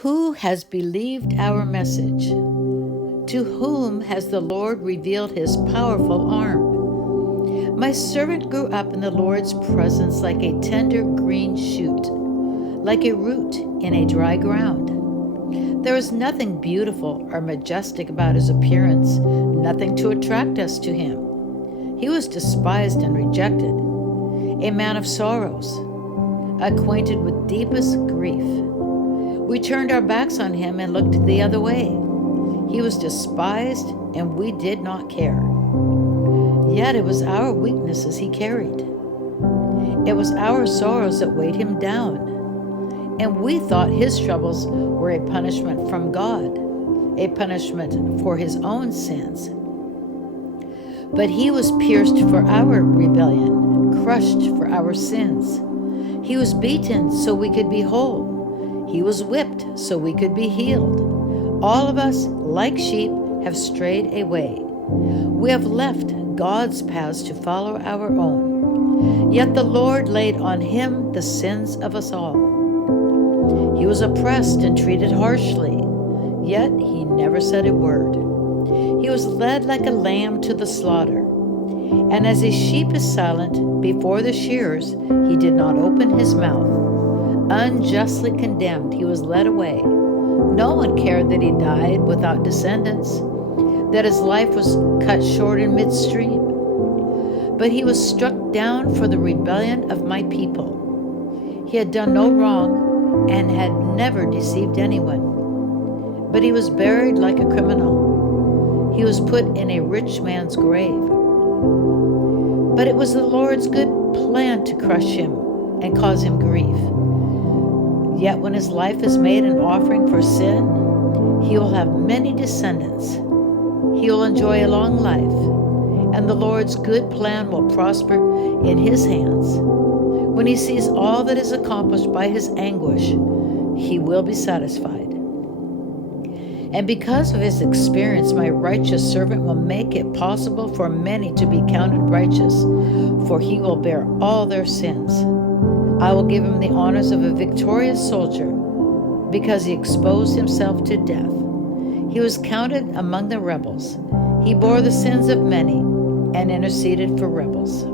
Who has believed our message? To whom has the Lord revealed his powerful arm? My servant grew up in the Lord's presence like a tender green shoot, like a root in a dry ground. There was nothing beautiful or majestic about his appearance, nothing to attract us to him. He was despised and rejected, a man of sorrows, acquainted with deepest grief. We turned our backs on him and looked the other way. He was despised, and we did not care. Yet it was our weaknesses he carried. It was our sorrows that weighed him down. And we thought his troubles were a punishment from God, a punishment for his own sins. But he was pierced for our rebellion, crushed for our sins. He was beaten so we could be whole. He was whipped so we could be healed. All of us, like sheep, have strayed away. We have left God's paths to follow our own. Yet the Lord laid on him the sins of us all. He was oppressed and treated harshly, yet he never said a word. He was led like a lamb to the slaughter, and as a sheep is silent before the shearers, he did not open his mouth. Unjustly condemned, he was led away. No one cared that he died without descendants, that his life was cut short in midstream. But he was struck down for the rebellion of my people. He had done no wrong and had never deceived anyone. But he was buried like a criminal. He was put in a rich man's grave. But it was the Lord's good plan to crush him and cause him grief. Yet when his life is made an offering for sin, he will have many descendants. He will enjoy a long life, and the Lord's good plan will prosper in his hands. When he sees all that is accomplished by his anguish, he will be satisfied. And because of his experience, my righteous servant will make it possible for many to be counted righteous, for he will bear all their sins. I will give him the honors of a victorious soldier, because he exposed himself to death. He was counted among the rebels. He bore the sins of many and interceded for rebels.